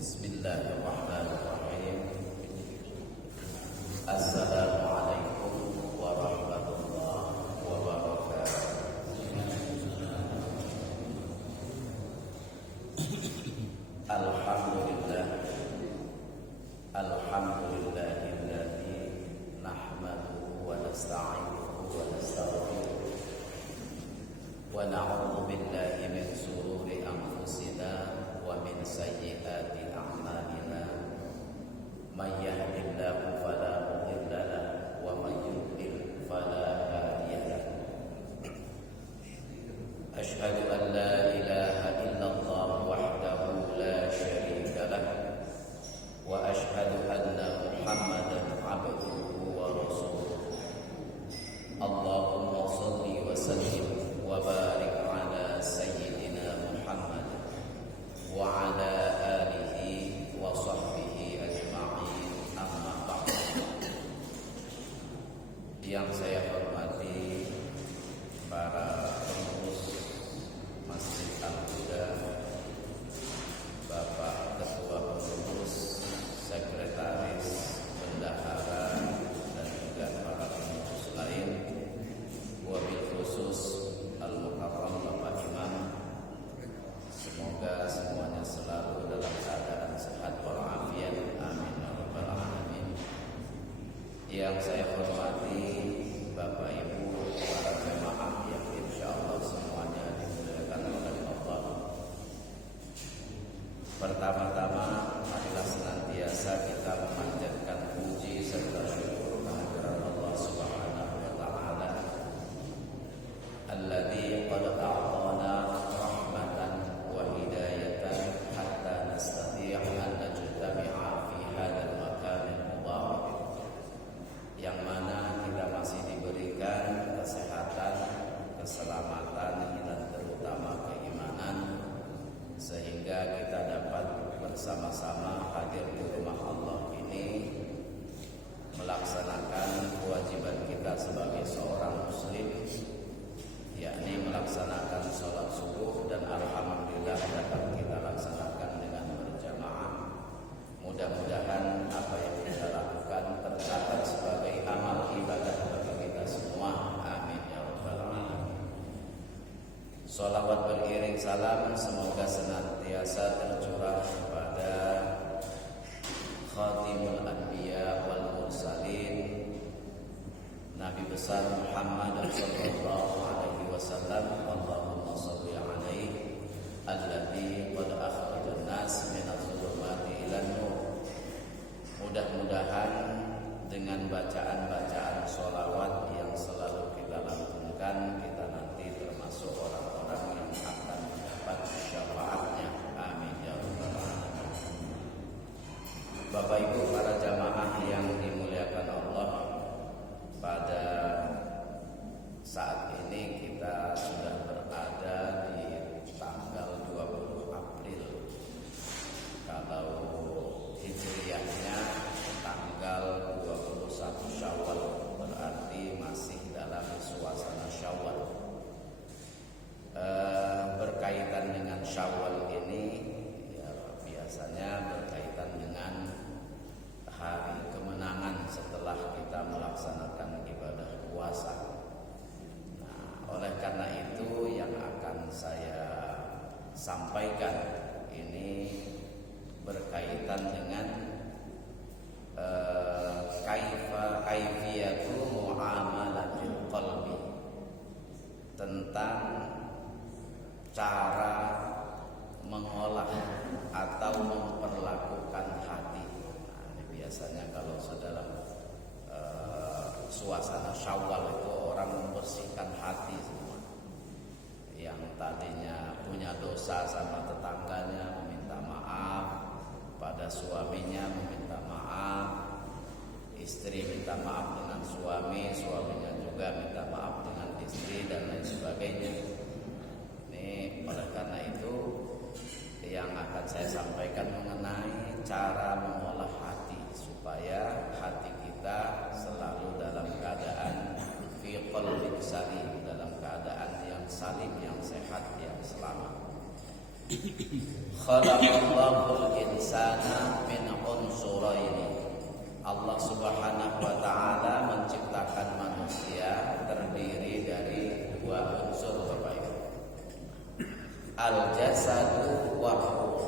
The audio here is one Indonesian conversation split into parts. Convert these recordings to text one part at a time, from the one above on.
Bismillahirrahmanirrahim. Assalamualaikum warahmatullahi wabarakatuh. Alhamdulillah. Alhamdulillahilladzi nahmaduhu wa nasta'inuhu wa nastaghfiruh wa na'udzu billahi min shururi anfusina wa min sayyiati a'malina. May yahdihillahu fala mudilla lahu wa may yudlil fala hadiya lahu. Asyhadu an la ilaha illallah wahdahu la syarika lahu wa asyhadu anna Muhammadan abduhu wa rasuluh. Allahumma shalli wa sallim wa barik ala sayyidina Muhammad wa ala alihi wa sahbihi ajma'in, amma ba'd. Yang saya hormati para pengurus Masjid Al-Huda, Bapak Ketua Pengurus, Sekretaris, Bendahara, dan juga para pengurus lain, wabil khusus Al-Mukarram Bapak Imam. Semoga semuanya selalu dalam keadaan sehat walafiat, amin ya rabbal alamin. Yang saya hormati Bapak Ibu, para jemaah yang insyaallah semuanya dimuliakan oleh Allah. Pertama-tama, marilah senantiasa kita memanjatkan puji serta syukur kehadirat Allah Subhanahu wa taala, alladzi qad a'tana rahmatan wa hidayatan hatta nastati'a an najtami'a fi hadzal makan mubarak, yang mana kita masih diberikan kesehatan, keselamatan, dan terutama keimanan, sehingga kita dapat bersama-sama hadir di rumah Allah ini melaksanakan kewajiban kita sebagai seorang muslim, yakni melaksanakan sholat subuh, dan alhamdulillah dapat kita laksanakan dengan berjamaah. Mudah-mudahan apa yang kita lakukan tercatat sebagai amal ibadah bagi kita semua, amin ya rabbal alamin. Sholawat beriring salam semoga senantiasa tercurah kepada Khatimul Anbiya wal Mursalin, Nabi besar Muhammad sallallahu alaihi wasallam. Allahumma shalli alaihi alladzi qad akhrajan nas minadh dhulumati ilan nur. Mudah-mudahan dengan bacaan-bacaan sholawat yang selalu kita lantunkan, kita nanti termasuk orang-orang yang akan mendapat syafaatnya, amin ya rabbal alamin. Bapak Ibu para jamaah yang dimuliakan Allah, pada saat ini kita sudah berada di tanggal 20 April. Kalau hijriahnya tanggal 21 Syawal, berarti masih dalam suasana Syawal. Berkaitan dengan Syawal ini ya, biasanya berkaitan dengan hari kemenangan setelah kita melaksanakan ibadah puasa. Nah, oleh karena itu yang akan saya sampaikan ini berkaitan dengan kaifiyatu muamalatil qalbi, tentang cara mengolah atau memperlakukan hati. Nah, ini biasanya kalau dalam suasana Syawal itu orang membersihkan hati semua. Yang tadinya punya dosa sama tetangganya meminta maaf, pada suaminya meminta maaf, istri minta maaf dengan suami, suaminya juga minta maaf dengan istri, dan lain sebagainya. Ini oleh karena itu yang akan saya sampaikan mengenai cara mengolah hati supaya hati kita selalu dalam keadaan fi qalbin salim, dalam keadaan yang salim, yang sehat, yang selamat. Khalaqallahul insana min unsuraini. Allah Subhanahu wa taala menciptakan manusia terdiri dari dua unsur Bapak Ibu. Al-jasadu wa ruh.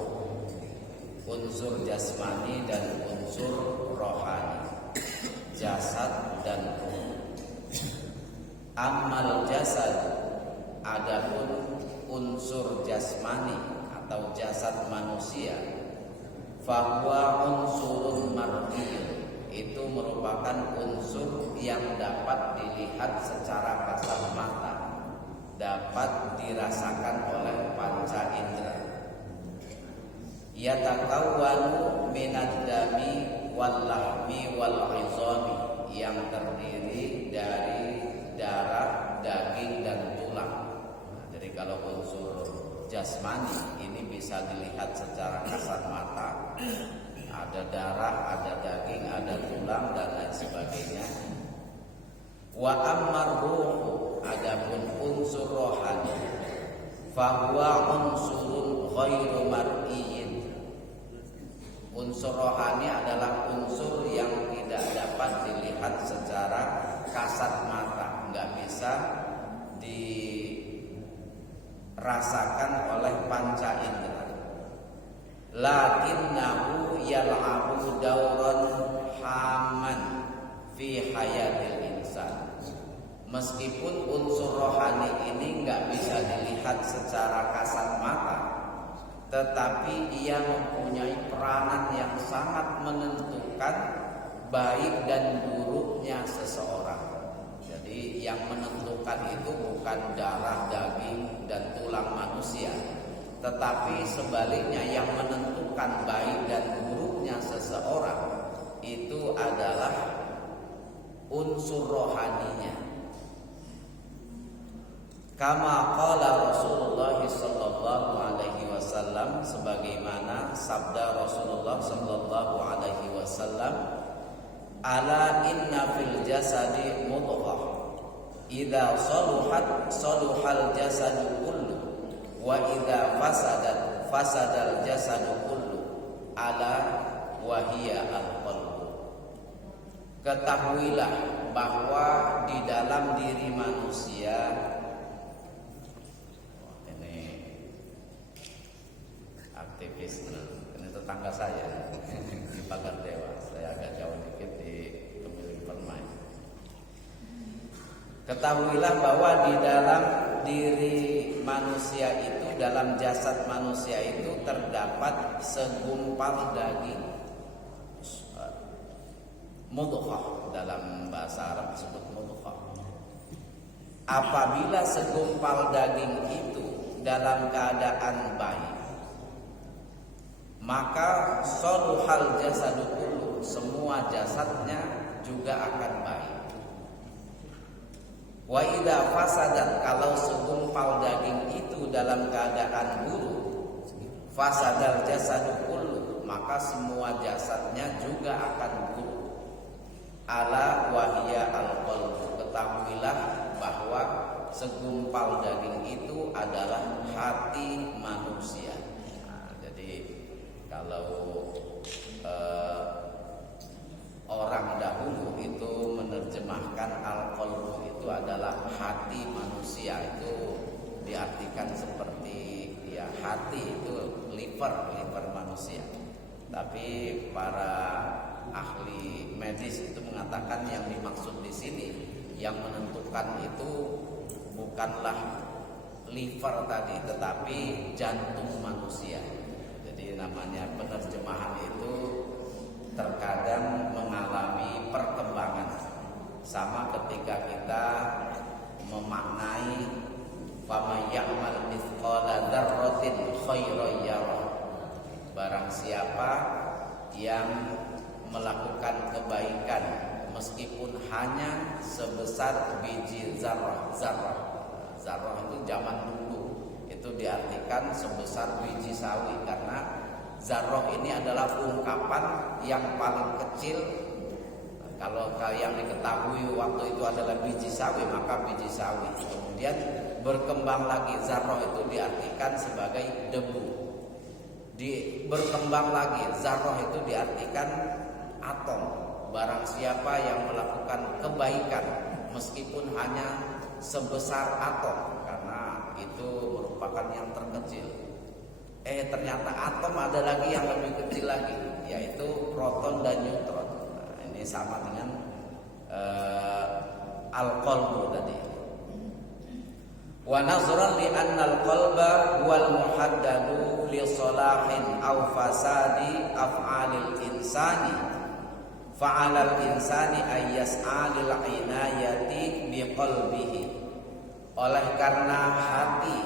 Unsur jasmani dan unsur rohani. Jasad dan ruh. Amal jasad, adapun unsur jasmani atau jasad manusia, fahuwa unsurun mar'iyun, itu merupakan unsur yang dapat dilihat secara kasat mata, dapat dirasakan oleh panca indera. Yatakawwanu minad dami wal lahmi wal 'izami, yang terdiri dari darah, daging dan tulang. Jadi kalau unsur jasmani ini bisa dilihat secara kasat mata, ada darah, ada daging, ada tulang dan lain sebagainya. Wa ammar ruhu, adapun unsur rohani, fahuwa unsurun ghairu mar'iyyin. Unsur rohani adalah unsur yang tidak dapat dilihat secara kasat mata, nggak bisa dirasakan oleh panca indera. Lakinnahu yal'abu dauran haman fi hayatil insan. Meskipun unsur rohani ini nggak bisa dilihat secara kasat mata, tetapi ia mempunyai peranan yang sangat menentukan baik dan buruknya seseorang. Jadi yang menentukan itu bukan darah, daging, dan tulang manusia, tetapi sebaliknya yang menentukan baik dan buruknya seseorang itu adalah unsur rohaninya. Kama qala Rasulullah sallallahu alaihi wasallam, sebagaimana sabda Rasulullah sallallahu alaihi wasallam, ala inna fil jasadi mudghah idza saluhat saluhal jasadu kullu wa idza fasadat fasadal jasadu kullu ala wa hiya al-qalbu. Ketahuilah bahwa di dalam diri manusia, ini aktivis, ini tetangga saya di Pagar Dewa, saya agak jauh dikit di pemilik permai. Ketahuilah bahwa di dalam diri manusia itu, dalam jasad manusia itu terdapat segumpal daging, mudghah, dalam bahasa Arab disebut mudghah. Apabila segumpal daging itu dalam keadaan baik, maka saluhal jasadu kullu, semua jasadnya juga akan baik. Wa idza fasadat, kalau segumpal daging itu dalam keadaan buruk, fasadal jasadu kullu, maka semua jasadnya juga akan buruk. Ala wahya al-qalbu, ketahuilah bahwa segumpal daging itu adalah hati manusia. Nah, jadi kalau orang dahulu itu menerjemahkan al-qalbu itu adalah hati manusia, itu diartikan seperti ya hati itu liver manusia. Tapi para ahli medis itu mengatakan yang dimaksud di sini yang menentukan itu bukanlah liver tadi, tetapi jantung manusia. Jadi namanya penerjemahan itu terkadang mengalami perkembangan. Sama ketika kita memaknai faman ya'mal mithqala dzarratin khairan yarah, barang siapa yang melakukan kebaikan meskipun hanya sebesar biji zarrah. Zarrah itu zaman dulu itu diartikan sebesar biji sawi, karena zarrah ini adalah ungkapan yang paling kecil. Kalau yang diketahui waktu itu adalah biji sawi, maka biji sawi. Kemudian berkembang lagi. Zarrah itu diartikan sebagai debu. Berkembang lagi, zarrah itu diartikan atom. Barang siapa yang melakukan kebaikan meskipun hanya sebesar atom, karena itu merupakan yang terkecil. Ternyata atom ada lagi yang lebih kecil lagi, yaitu proton dan neutron. Nah, ini sama dengan al-qalbu tadi. Wa nazran li anna al-qalba wal muhaddadu li salahin aw fasadi af'alil insani fa'alal insani ay yas'alil inayati bi qalbihi. Oleh karena hati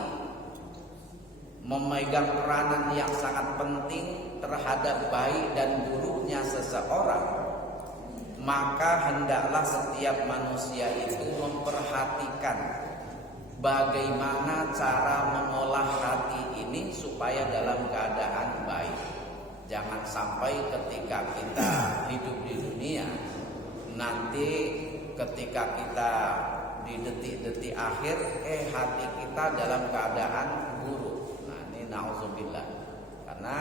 memegang peranan yang sangat penting terhadap baik dan buruknya seseorang, maka hendaklah setiap manusia itu memperhatikan bagaimana cara mengolah hati ini supaya dalam keadaan baik. Jangan sampai ketika kita hidup di dunia, nanti ketika kita di detik-detik akhir, hati kita dalam keadaan buruk. Nah, ini na'udzubillah. Karena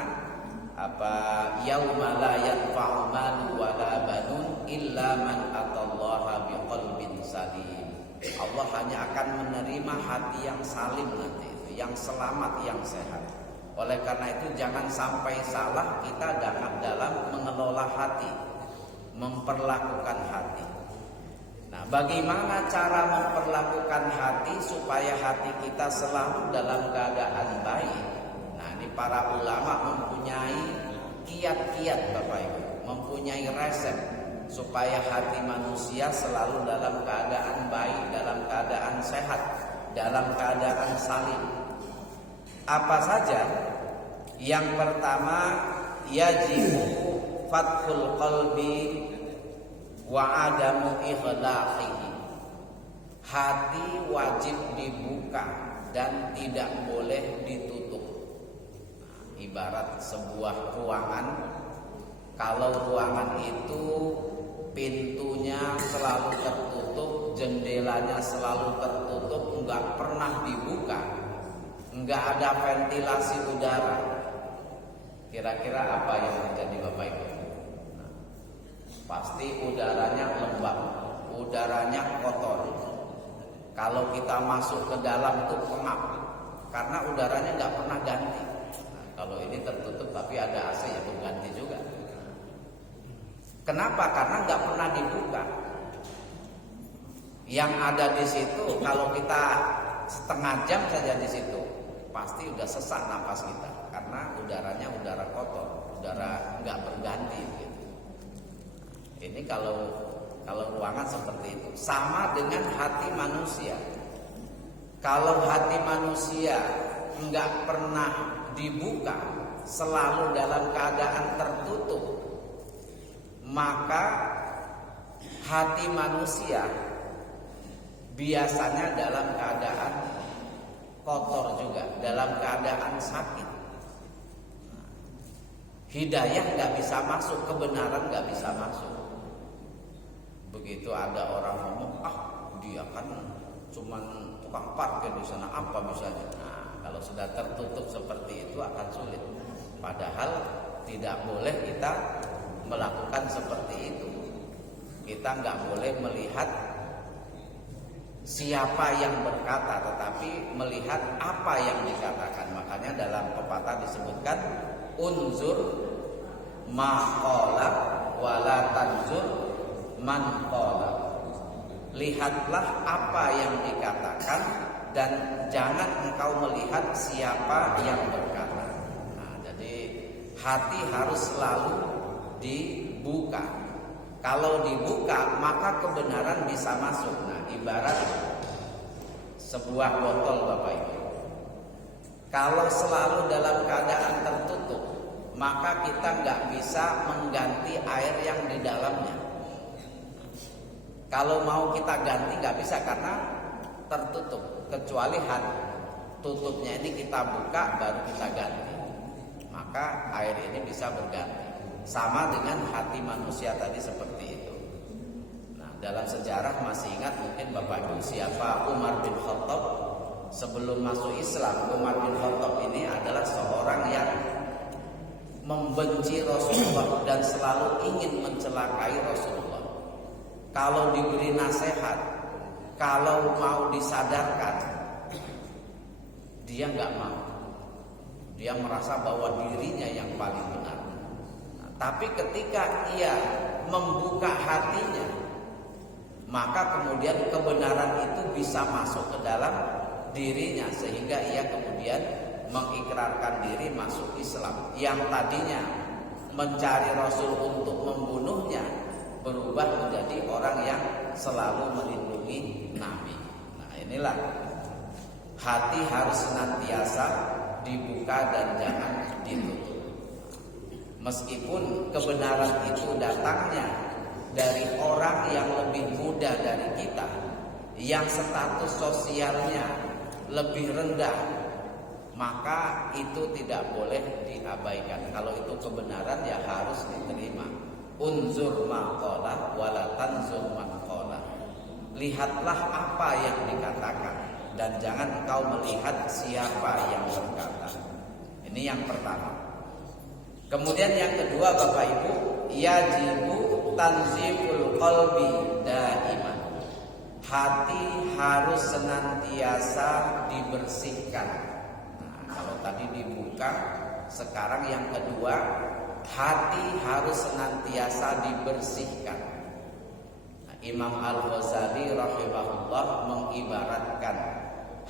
yauma la yanfa'u malun wala banun illa man atallaha biqalbin salim. Allah hanya akan menerima hati yang salim nanti, yang selamat, yang sehat. Oleh karena itu jangan sampai salah kita dalam mengelola hati, memperlakukan hati. Nah, bagaimana cara memperlakukan hati supaya hati kita selalu dalam keadaan baik? Nah, ini para ulama mempunyai kiat-kiat Bapak Ibu, mempunyai resep supaya hati manusia selalu dalam keadaan baik, dalam keadaan sehat, dalam keadaan salim. Apa saja? Yang pertama, yajibu fathul qalbi wa adamu ighlaqihi. Hati wajib dibuka dan tidak boleh ditutup. Nah, ibarat sebuah ruangan, kalau ruangan itu pintunya selalu tertutup, jendelanya selalu tertutup, enggak pernah dibuka, enggak ada ventilasi udara, kira-kira apa yang terjadi Bapak Ibu? Nah, pasti udaranya lembab, udaranya kotor. Kalau kita masuk ke dalam tuh pengap, karena udaranya enggak pernah ganti. Nah, kalau ini tertutup tapi ada AC ya berganti juga. Kenapa? Karena nggak pernah dibuka. Yang ada di situ, kalau kita setengah jam saja di situ, pasti udah sesak napas kita, karena udaranya udara kotor, udara nggak berganti. Gitu. Ini kalau ruangan seperti itu, sama dengan hati manusia. Kalau hati manusia nggak pernah dibuka, selalu dalam keadaan tertutup, maka hati manusia biasanya dalam keadaan kotor juga, dalam keadaan sakit. Hidayah nggak bisa masuk, kebenaran nggak bisa masuk. Begitu ada orang ngomong, dia kan cuman tukang parkir di sana, apa bisanya? Nah, kalau sudah tertutup seperti itu akan sulit. Padahal tidak boleh kita melakukan seperti itu. Kita nggak boleh melihat siapa yang berkata, tetapi melihat apa yang dikatakan. Makanya dalam pepatah disebutkan unzur ma qala wala tanzur man qala. Lihatlah apa yang dikatakan dan jangan engkau melihat siapa yang berkata. Nah, jadi hati harus selalu dibuka. Kalau dibuka maka kebenaran bisa masuk. Nah, ibarat sebuah botol Bapak Ibu. Kalau selalu dalam keadaan tertutup, maka kita nggak bisa mengganti air yang di dalamnya. Kalau mau kita ganti nggak bisa karena tertutup, kecuali tutupnya ini kita buka baru kita ganti. Maka air ini bisa berganti. Sama dengan hati manusia tadi seperti itu. Nah, dalam sejarah masih ingat mungkin Bapak Ibu siapa Umar bin Khattab sebelum masuk Islam, Umar bin Khattab ini adalah seorang yang membenci Rasulullah dan selalu ingin mencelakai Rasulullah. Kalau diberi nasihat, kalau mau disadarkan, dia nggak mau. Dia merasa bahwa dirinya yang paling benar. Nah, tapi ketika ia membuka hatinya, maka kemudian kebenaran itu bisa masuk ke dalam dirinya, sehingga ia kemudian mengikrarkan diri masuk Islam. Yang tadinya mencari Rasul untuk membunuhnya berubah menjadi orang yang selalu melindungi Nabi. Nah, inilah hati harus senantiasa dibuka dan jangan ditutup. Meskipun kebenaran itu datangnya dari orang yang lebih muda dari kita, yang status sosialnya lebih rendah, maka itu tidak boleh diabaikan. Kalau itu kebenaran ya harus diterima. Unzur ma qala wala tanzur man qala. Lihatlah apa yang dikatakan dan jangan engkau melihat siapa yang berkata. Ini yang pertama. Kemudian yang kedua, Bapak Ibu, yajibu tanziful qalbi daiman. Hati harus senantiasa dibersihkan. Nah, kalau tadi dibuka, sekarang yang kedua, hati harus senantiasa dibersihkan. Nah, Imam Al-Ghazali rahimahullah mengibaratkan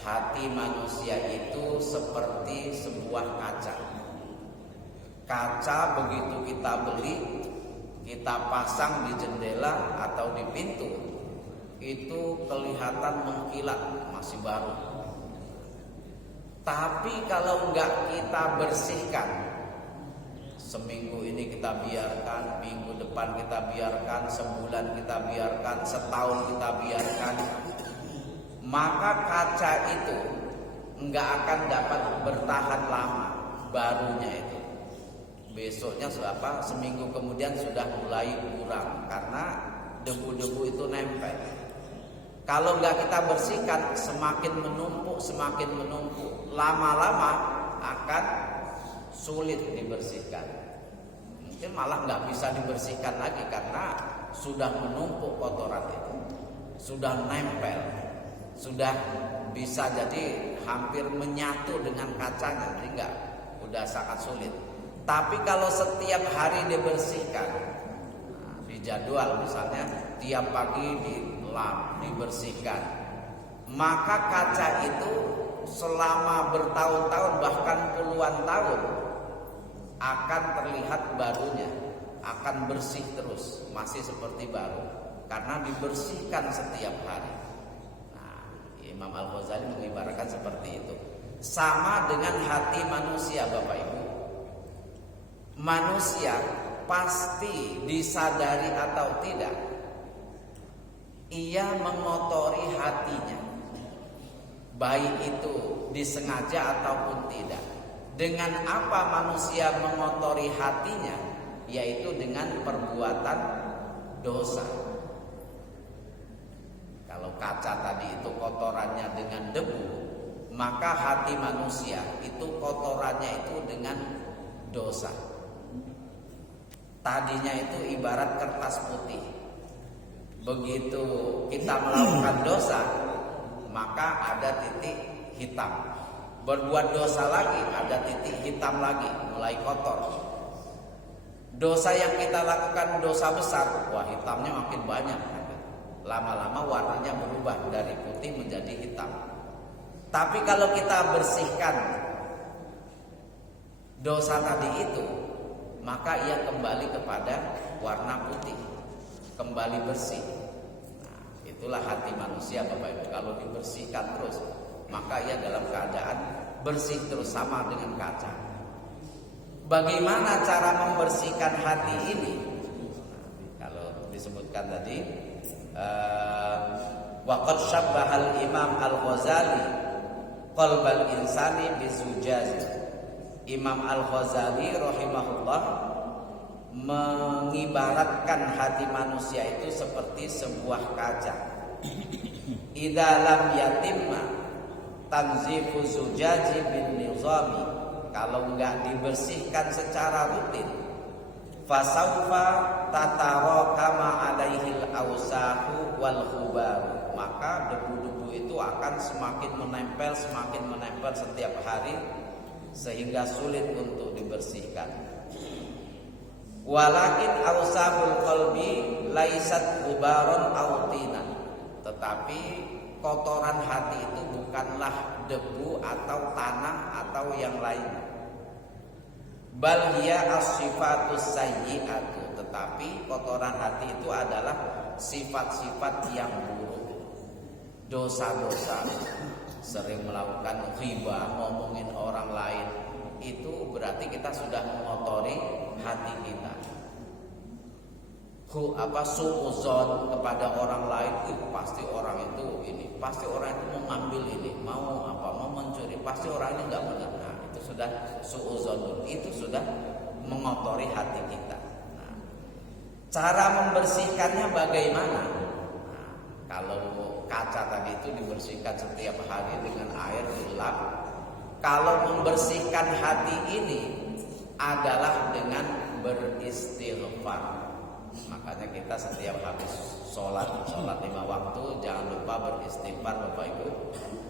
hati manusia itu seperti sebuah kaca. Kaca begitu kita beli, kita pasang di jendela atau di pintu, itu kelihatan mengkilat, masih baru. Tapi kalau enggak kita bersihkan, seminggu ini kita biarkan, minggu depan kita biarkan, sebulan kita biarkan, setahun kita biarkan, maka kaca itu enggak akan dapat bertahan lama barunya itu. Besoknya seminggu kemudian sudah mulai kurang karena debu-debu itu nempel. Kalau nggak kita bersihkan, semakin menumpuk, lama-lama akan sulit dibersihkan. Mungkin malah nggak bisa dibersihkan lagi karena sudah menumpuk kotoran itu, sudah nempel, sudah bisa jadi hampir menyatu dengan kacanya, jadi nggak, udah sangat sulit. Tapi kalau setiap hari dibersihkan, dijadwal misalnya tiap pagi dilap, dibersihkan, maka kaca itu selama bertahun-tahun bahkan puluhan tahun akan terlihat barunya, akan bersih terus, masih seperti baru karena dibersihkan setiap hari. Nah, Imam Al-Ghazali mengibaratkan seperti itu. Sama dengan hati manusia, Bapak Ibu. Manusia pasti disadari atau tidak, ia mengotori hatinya, baik itu disengaja ataupun tidak. Dengan apa manusia mengotori hatinya? Yaitu dengan perbuatan dosa. Kalau kaca tadi itu kotorannya dengan debu, maka hati manusia itu kotorannya itu dengan dosa. Tadinya itu ibarat kertas putih. Begitu kita melakukan dosa, maka ada titik hitam. Berbuat dosa lagi, ada titik hitam lagi, mulai kotor. Dosa yang kita lakukan dosa besar, wah hitamnya makin banyak. Lama-lama warnanya berubah dari putih menjadi hitam. Tapi kalau kita bersihkan dosa tadi itu, maka ia kembali kepada warna putih, kembali bersih. Nah, itulah hati manusia, Bapak Ibu. Kalau dibersihkan terus, maka ia dalam keadaan bersih terus, sama dengan kaca. Bagaimana cara membersihkan hati ini? Nah, kalau disebutkan tadi, waqad syabbahal Imam Al-Ghazali qalbal insani bizujaz. Imam Al-Ghazali rahimahullah mengibaratkan hati manusia itu seperti sebuah kaca. Idza lam yatimma tanzifu zujaji bin nizami, kalau enggak dibersihkan secara rutin, fasaufa tatarakama alaihil ausahu wal khubar, maka debu-debu itu akan semakin menempel setiap hari sehingga sulit untuk dibersihkan. Walakin ausahul qalbi laisat khubaron autinan, tetapi kotoran hati itu bukanlah debu atau tanah atau yang lain. Bal hiya as-sifatus sayyi'atu, tetapi kotoran hati itu adalah sifat-sifat yang buruk, dosa-dosa. Sering melakukan ghibah, ngomongin orang lain, itu berarti kita sudah mengotori hati kita. Suuzon kepada orang lain, pasti orang itu ini, pasti orang itu mau ngambil ini, mau mencuri, pasti orang ini nggak benar. Nah, itu sudah suuzon, itu sudah mengotori hati kita. Nah, cara membersihkannya bagaimana? Nah, kalau kaca tadi itu dibersihkan setiap hari dengan air dilap. Kalau membersihkan hati ini adalah dengan beristighfar. Makanya kita setiap habis sholat 5 waktu jangan lupa beristighfar Bapak Ibu.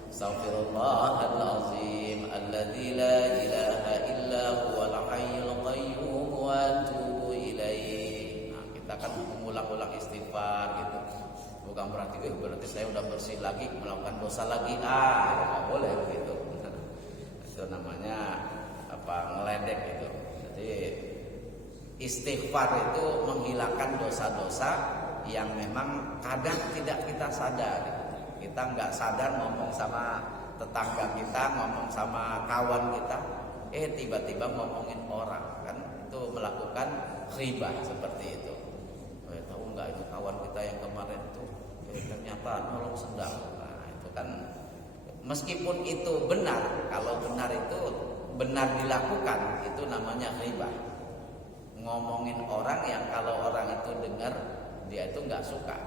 Astaghfirullahalazim alladzi la ilaha illa huwal hayyul qayyum wa atubu ilaih. Nah, kita kan mengulang-ulang istighfar gitu. Bukan berarti saya udah bersih lagi melakukan dosa lagi. Nggak boleh begitu. Itu namanya ngeledek gitu. Jadi istighfar itu menghilangkan dosa-dosa yang memang kadang tidak kita sadari. Kita nggak sadar ngomong sama tetangga kita, ngomong sama kawan kita, tiba-tiba ngomongin orang, kan itu melakukan ghibah seperti itu. Tahu nggak itu kawan kita yang kemarin tuh ternyata nolong sedang. Nah, itu kan meskipun itu benar, kalau benar itu benar dilakukan, itu namanya ghibah. Ngomongin orang yang kalau orang itu dengar dia itu nggak suka.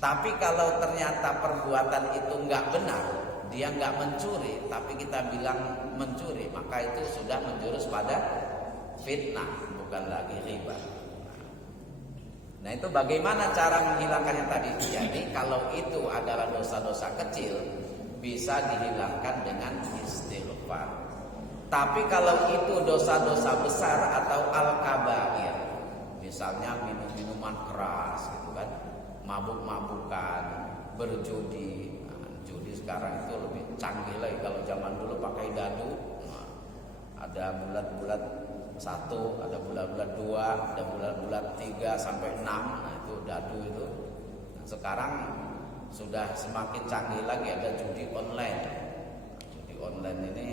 Tapi kalau ternyata perbuatan itu nggak benar, dia nggak mencuri, tapi kita bilang mencuri, maka itu sudah menjurus pada fitnah, bukan lagi ghibah. Nah, itu bagaimana cara menghilangkan yang tadi? Jadi kalau itu adalah dosa-dosa kecil, bisa dihilangkan dengan istighfar. Tapi kalau itu dosa-dosa besar atau al-kabair, misalnya minum-minuman keras gitu kan, mabuk-mabukan, berjudi. Nah, judi sekarang itu lebih canggih lagi. Kalau zaman dulu pakai dadu, nah, ada bulat-bulat 1, ada bulat-bulat 2, ada bulat-bulat 3 sampai 6. Nah, itu dadu itu. Nah, sekarang sudah semakin canggih lagi, ada judi online. Judi online ini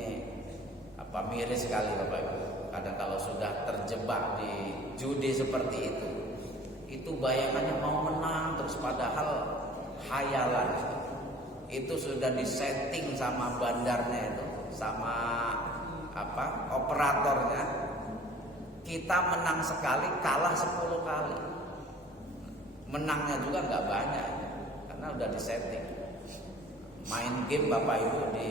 miris sekali Bapak Ibu. Kadang kalau sudah terjebak di judi seperti itu bayangannya mau menang terus, padahal hayalan. Itu sudah disetting sama bandarnya itu, sama operatornya. Kita menang sekali, kalah 10 kali. Menangnya juga nggak banyak, karena udah disetting. Main game Bapak Ibu di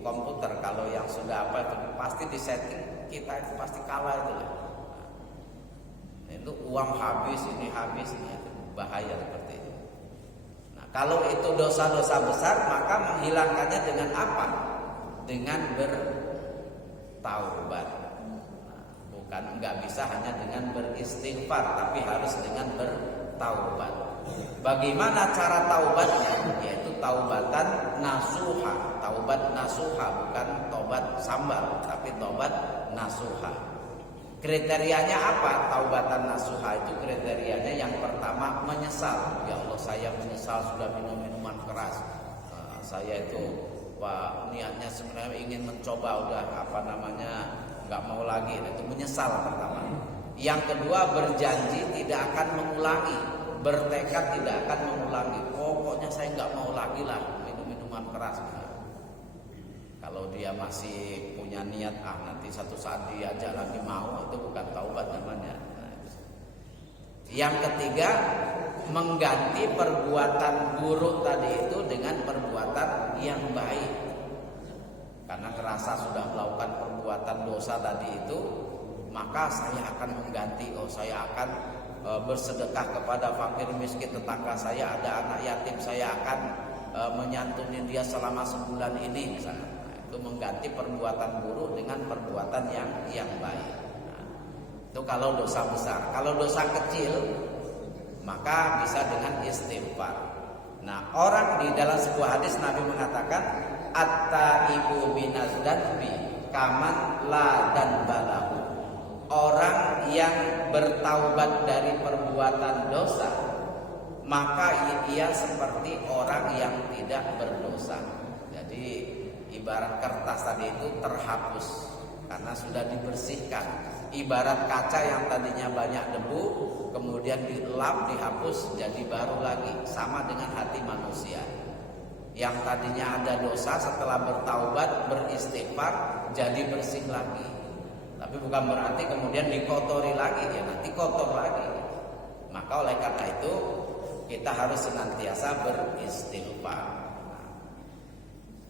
komputer, kalau yang sudah itu pasti disetting, kita itu pasti kalah itu lah. Nah, itu uang habis, ini habis, nah, itu bahaya seperti itu. Nah, kalau itu dosa-dosa besar, maka menghilangkannya dengan apa? Dengan bertaubat. Nah, bukan nggak bisa hanya dengan beristighfar, tapi harus dengan bertaubat. Bagaimana cara taubatnya? Yaitu taubatan nasuha. Taubat nasuha, bukan taubat sambar, tapi taubat nasuha. Kriterianya apa? Taubatan nasuha itu kriterianya yang pertama menyesal. Ya Allah, saya menyesal sudah minum minuman keras. Saya itu niatnya sebenarnya ingin mencoba, udah nggak mau lagi. Itu menyesal pertama. Yang kedua, berjanji tidak akan mengulangi, bertekad tidak akan mengulangi. Pokoknya saya nggak mau lagi lah minum minuman keras. Kalau dia masih punya niat, nanti satu saat diajak lagi mau, itu bukan taubat namanya. Yang ketiga, mengganti perbuatan buruk tadi itu dengan perbuatan yang baik. Karena ngerasa sudah melakukan perbuatan dosa tadi itu, maka saya akan mengganti. Saya akan bersedekah kepada fakir miskin tetangga saya, ada anak yatim, saya akan menyantuni dia selama sebulan ini misalnya. Itu mengganti perbuatan buruk dengan perbuatan yang baik. Nah, itu kalau dosa besar. Kalau dosa kecil maka bisa dengan istighfar. Nah, orang di dalam sebuah hadis Nabi mengatakan at-taibu minaz dzanbi kaman la dzanbalahu. Orang yang bertaubat dari perbuatan dosa, maka ia seperti orang yang tidak berdosa. Jadi ibarat kertas tadi itu terhapus karena sudah dibersihkan. Ibarat kaca yang tadinya banyak debu, kemudian dilap, dihapus, jadi baru lagi. Sama dengan hati manusia yang tadinya ada dosa, setelah bertaubat, beristighfar, jadi bersih lagi. Tapi bukan berarti kemudian dikotori lagi, ya nanti kotor lagi. Maka oleh karena itu kita harus senantiasa beristighfar.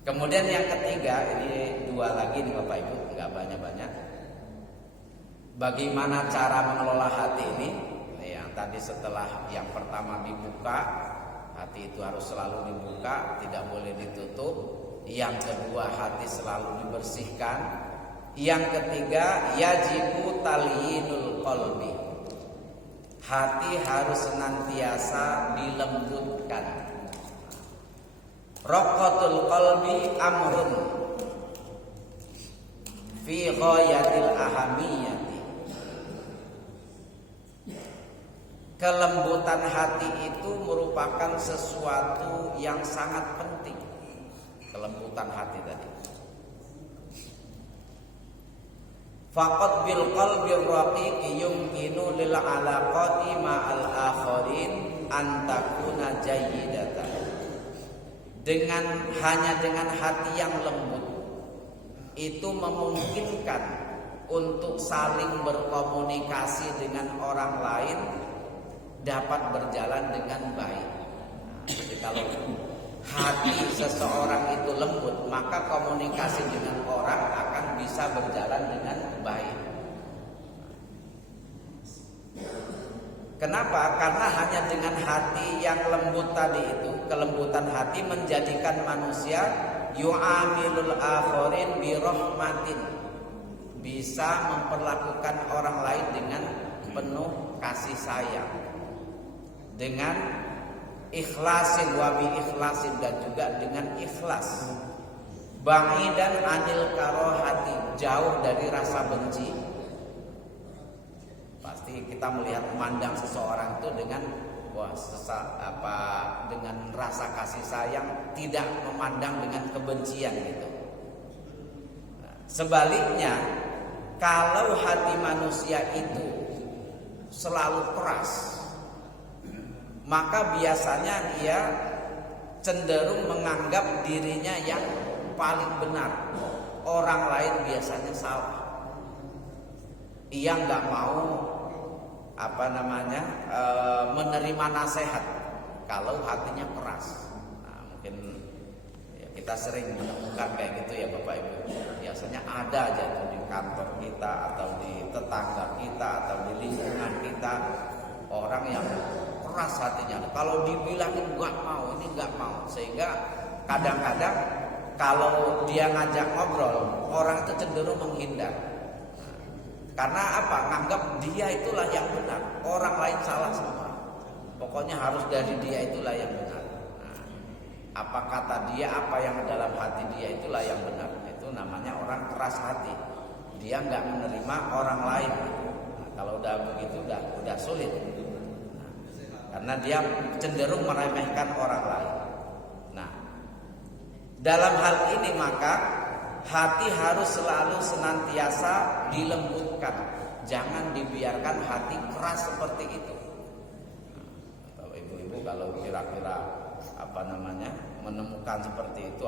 Kemudian yang ketiga, ini dua lagi nih Bapak Ibu, nggak banyak-banyak. Bagaimana cara mengelola hati ini? Yang tadi setelah yang pertama dibuka, hati itu harus selalu dibuka, tidak boleh ditutup. Yang kedua, hati selalu dibersihkan. Yang ketiga, yajibu talyinul qalbi. Hati harus senantiasa dilembutkan. Raqatul qalbi amrun fi ghayatil ahamiyati. Kelembutan hati itu merupakan sesuatu yang sangat penting. Kelembutan hati tadi. Faqad bil qalbi raqiqi yumkinu lil alaqati ma'al akharin an takuna jayyidatan. Hanya dengan hati yang lembut itu memungkinkan untuk saling berkomunikasi dengan orang lain dapat berjalan dengan baik. Jadi kalau hati seseorang itu lembut, maka komunikasi dengan orang akan bisa berjalan dengan baik. Kenapa? Karena hanya dengan hati yang lembut tadi itu, kelembutan hati menjadikan manusia yu'amilul akharin bi rahmatin, bisa memperlakukan orang lain dengan penuh kasih sayang, dengan ikhlasin wa bi ikhlasin, dan juga dengan ikhlas. Ba'idan anil karohati, jauh dari rasa benci. Pasti kita melihat memandang seseorang itu dengan dengan rasa kasih sayang, tidak memandang dengan kebencian gitu. Nah, sebaliknya, kalau hati manusia itu selalu keras, maka biasanya ia cenderung menganggap dirinya yang paling benar. Orang lain biasanya salah. Ia nggak mau menerima nasihat kalau hatinya keras. Nah, mungkin ya, kita sering menemukan kayak gitu ya Bapak Ibu. Biasanya ada aja tuh di kantor kita atau di tetangga kita atau di lingkungan kita orang yang keras hatinya. Kalau dibilangin nggak mau, ini nggak mau, sehingga kadang-kadang kalau dia ngajak ngobrol, orang itu cenderung menghindar. Karena apa? Nganggap dia itulah yang benar, orang lain salah semua. Pokoknya harus dari dia itulah yang benar. Nah, apa kata dia, apa yang dalam hati dia itulah yang benar. Itu namanya orang keras hati. Dia nggak menerima orang lain. Nah, kalau udah begitu udah sulit. Nah, karena dia cenderung meremehkan orang lain. Nah, dalam hal ini maka hati harus selalu senantiasa dilembutkan. Jangan dibiarkan hati keras seperti itu. Nah, ibu-ibu kalau kira-kira menemukan seperti itu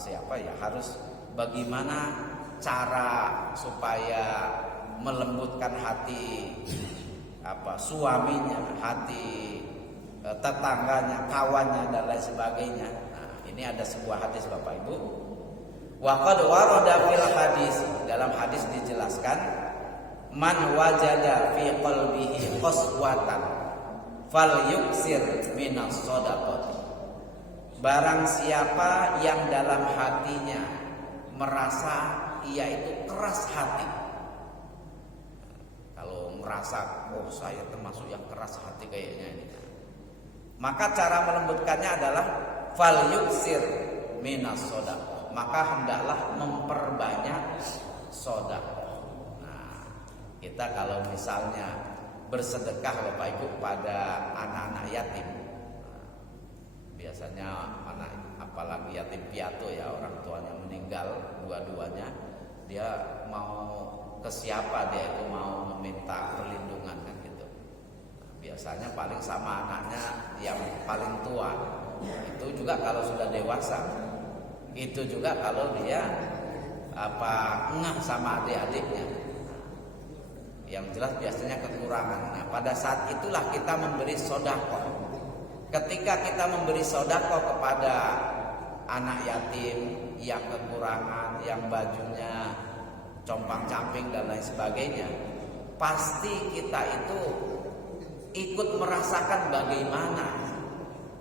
siapa ya harus bagaimana cara supaya melembutkan hati suaminya, hati tetangganya, kawannya dan lain sebagainya. Nah, ini ada sebuah hadis Bapak Ibu. Wa qad warada fil hadis, dalam hadis dijelaskan, man wajada fi qalbihi qaswatan falyuksir minas shadaqah. Barang siapa yang dalam hatinya merasa ia itu keras hati. Kalau merasa, oh saya termasuk yang keras hati kayaknya ini, maka cara melembutkannya adalah falyuksir minas shadaqah. Maka hendaklah memperbanyak sedekah. Nah, kita kalau misalnya bersedekah Bapak Ibu pada anak-anak yatim, biasanya anak, apalagi yatim piatu ya, orang tuanya meninggal dua-duanya, dia mau ke siapa, dia itu mau meminta perlindungan kan gitu. Nah, biasanya paling sama anaknya yang paling tua. Itu juga kalau sudah dewasa. Itu juga kalau dia ngeh sama adik-adiknya. Yang jelas biasanya kekurangan. Nah, pada saat itulah kita memberi sedekah. Ketika kita memberi sedekah kepada anak yatim yang kekurangan, yang bajunya compang-camping dan lain sebagainya, pasti kita itu ikut merasakan bagaimana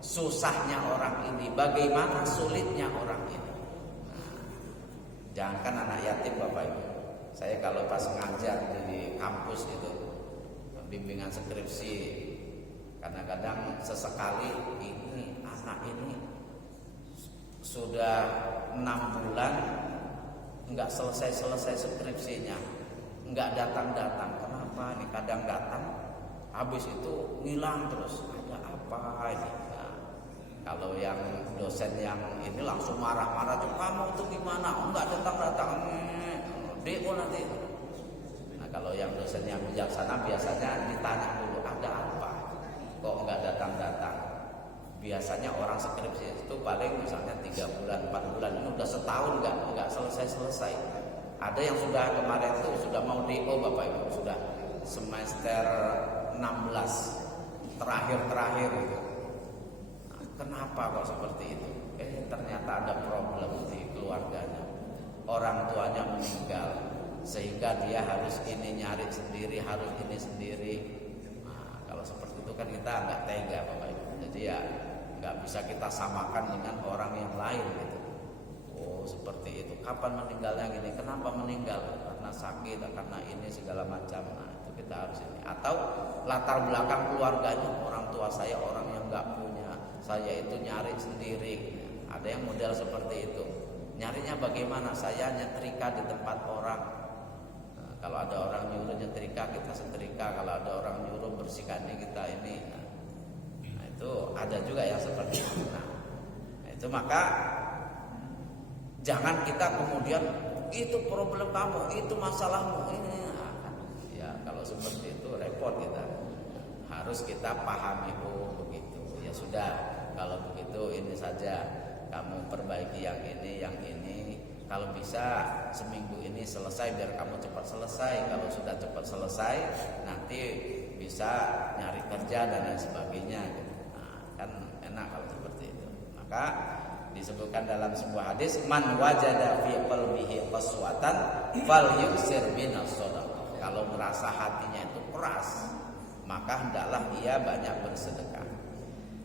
susahnya orang ini, bagaimana sulitnya orang ini. Nah, jangankan anak yatim Bapak Ibu, saya kalau pas ngajar di kampus itu, bimbingan skripsi, kadang-kadang sesekali ini anak ini sudah 6 bulan nggak selesai skripsinya, nggak datang-datang. Kenapa? Ini kadang datang, habis itu ngilang terus. Ada apa ini? Nah, kalau yang dosen yang ini langsung marah-marah, tuh kamu itu gimana? Nggak datang-datang, DO nanti. Nah, kalau yang dosen yang bijaksana biasanya ditanya dulu, ada apa? Kok nggak datang-datang? Biasanya orang skripsi itu paling misalnya 3 bulan, 4 bulan, ini udah setahun nggak selesai. Ada yang sudah kemarin tuh sudah mau DO Bapak Ibu, sudah semester 16 terakhir gitu. Nah, kenapa kok seperti itu? Ternyata ada problem di keluarganya. Orang tuanya meninggal sehingga dia harus ini nyari sendiri, harus ini sendiri. Kalau seperti itu kan kita nggak tega Bapak Ibu. Jadi ya nggak bisa kita samakan dengan orang yang lain gitu. Oh seperti itu. Kapan meninggalnya gini? Kenapa meninggal? Karena sakit, karena ini segala macam. Nah itu kita harus ini. Atau latar belakang keluarganya, orang tua saya orang yang nggak punya, saya itu nyari sendiri. Ada yang model seperti itu. Nyarinya bagaimana? Saya nyetrika di tempat orang. Kalau ada orang nyuruh nyetrika, kita setrika. Kalau ada orang nyuruh bersihkan ini, kita ini. Nah, itu ada juga yang seperti itu. Nah, itu maka jangan kita kemudian itu problem kamu, itu masalahmu ini. Ya kalau seperti itu repot kita. Harus kita pahami begitu. Ya sudah, kalau begitu ini saja. Kamu perbaiki yang ini. Kalau bisa seminggu ini selesai biar kamu cepat selesai. Kalau sudah cepat selesai nanti bisa nyari kerja dan lain sebagainya gitu. Nah, kan enak kalau seperti itu. Maka disebutkan dalam sebuah hadis, man wajada fi qalbihi qaswatan falyusir minas shadaqah. Kalau merasa hatinya itu keras, maka hendaklah ia banyak bersedekah.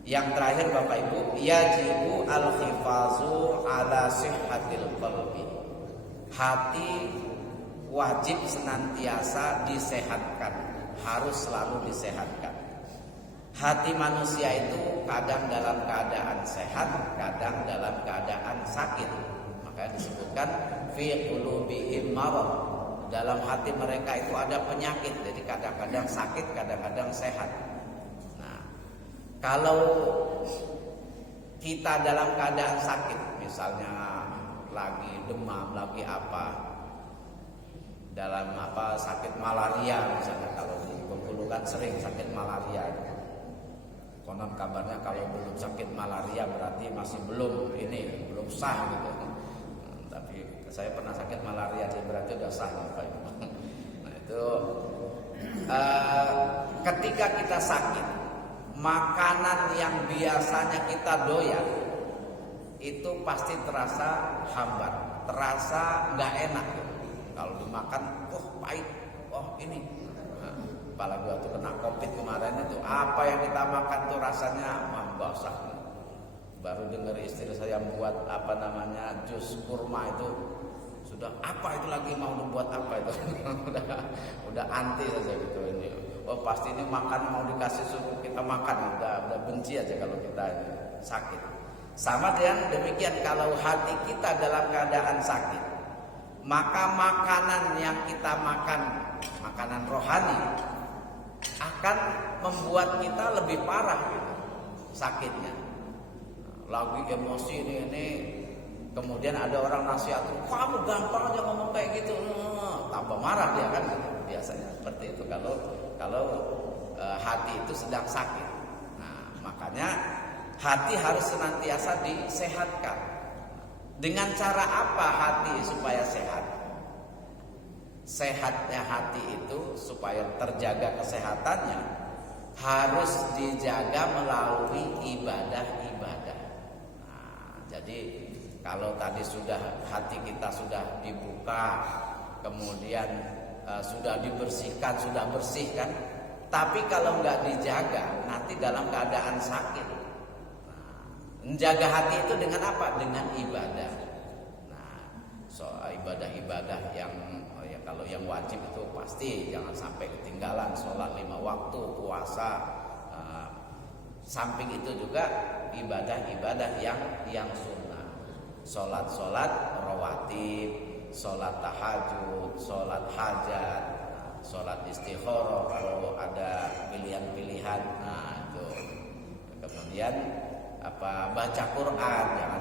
Yang terakhir Bapak Ibu, yajibu al-hifazu ala sihhatil qalbi. Hati wajib senantiasa disehatkan, harus selalu disehatkan. Hati manusia itu kadang dalam keadaan sehat, kadang dalam keadaan sakit. Maka disebutkan fi qulubihim marad. Dalam hati mereka itu ada penyakit, jadi kadang-kadang sakit, kadang-kadang sehat. Kalau kita dalam keadaan sakit, misalnya lagi demam, lagi sakit malaria misalnya, kalau di Bengkulu kan sering sakit malaria. Konon kabarnya kalau belum sakit malaria berarti masih belum sah gitu. Tapi saya pernah sakit malaria, jadi berarti udah sah Bapak Ibu. Nah itu ketika kita sakit, makanan yang biasanya kita doyan itu pasti terasa hambar, terasa nggak enak. Kalau dimakan, pahit, ini. Apalagi waktu kena COVID kemarin itu, apa yang kita makan tuh rasanya membasah. Baru dengar istri saya buat jus kurma itu, sudah apa itu lagi mau dibuat apa itu, udah anti saja gitu ini. Pasti ini makan mau dikasih suruh kita makan, udah benci aja kalau kita sakit. Sama dengan demikian kalau hati kita dalam keadaan sakit, maka makanan yang kita makan, makanan rohani, akan membuat kita lebih parah gitu, sakitnya. Lagi emosi ini, kemudian ada orang nasihat, kamu gampang aja ngomong kayak gitu, tambah marah dia kan, biasanya seperti itu kalau hati itu sedang sakit. Nah, makanya hati harus senantiasa disehatkan. Dengan cara apa hati supaya sehat? Sehatnya hati itu supaya terjaga kesehatannya harus dijaga melalui ibadah-ibadah. Nah, jadi kalau tadi hati kita sudah dibuka, kemudian sudah dibersihkan, sudah bersih kan, tapi kalau nggak dijaga nanti dalam keadaan sakit. Menjaga hati itu dengan apa? Dengan ibadah. Nah, soal ibadah-ibadah yang kalau yang wajib itu pasti jangan sampai ketinggalan, sholat 5 waktu, puasa. Samping itu juga ibadah-ibadah yang sunnah, sholat rawatib, sholat tahajud, sholat hajat, sholat istikharah kalau ada pilihan-pilihan. Nah itu. Kemudian baca Quran, jangan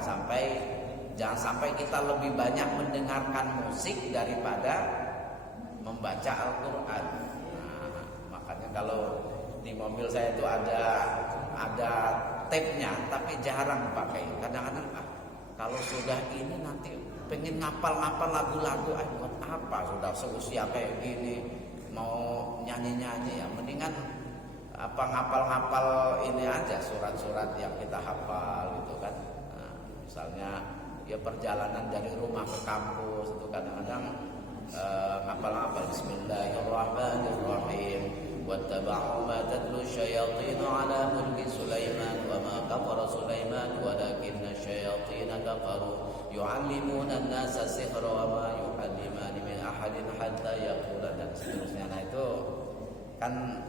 sampai kita lebih banyak mendengarkan musik daripada membaca Al-Quran. Nah, makanya kalau di mobil saya itu ada tape-nya, tapi jarang pakai. Kadang-kadang kalau sudah ini nanti pengen ngapal-ngapal lagu-lagu, buat apa? Sudah seusia kayak gini mau nyanyi-nyanyi, ya mendingan ngapal-ngapal ini aja, surat-surat yang kita hafal gitu kan. Nah, misalnya ya perjalanan dari rumah ke kampus itu kadang-kadang ngapal-ngapal Bismillahirrahmanirrahim, wattaba'u ma tatlu syayatin ala mulki Sulaiman wa ma kafara Sulaiman walakinna syayatin kafaru yu'allimuna an-nasa sihra wa ma yu'allimani min ahadin hatta yaqula, dan seterusnya. Nah itu kan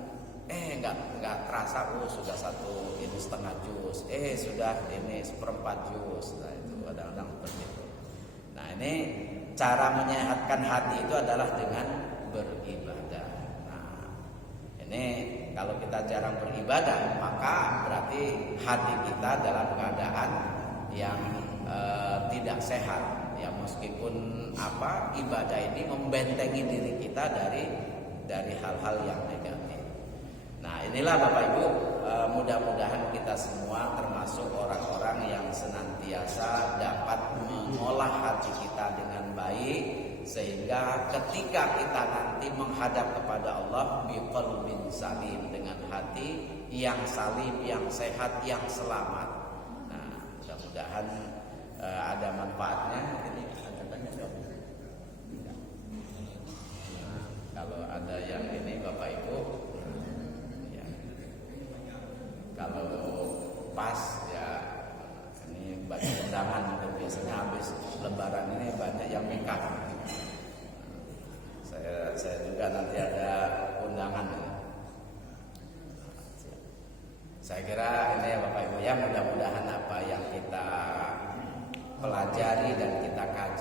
nggak terasa sudah 1 ini setengah jus, sudah ini 1/4 jus. Nah itu kadang-kadang seperti itu. Nah ini cara menyehatkan hati itu adalah dengan beribadah. Nah ini kalau kita jarang beribadah, maka berarti hati kita dalam keadaan yang tidak sehat. Ya meskipun ibadah ini membentengi diri kita dari hal-hal yang negatif. Nah inilah Bapak Ibu, mudah-mudahan kita semua termasuk orang-orang yang senantiasa dapat mengolah hati kita dengan baik, sehingga ketika kita nanti menghadap kepada Allah biqalbin salim, dengan hati yang salim, yang sehat, yang selamat. Nah mudah-mudahan ada manfaatnya. Ini ada tanya jawab. Kalau ada yang ini Bapak Ibu, kalau pas ya ini banyak undangan, biasanya habis Lebaran ini banyak yang nikah. Saya juga nanti ada undangan. Saya kira ini ya Bapak Ibu ya, mudah-mudahan apa yang kita pelajari dan kita kaji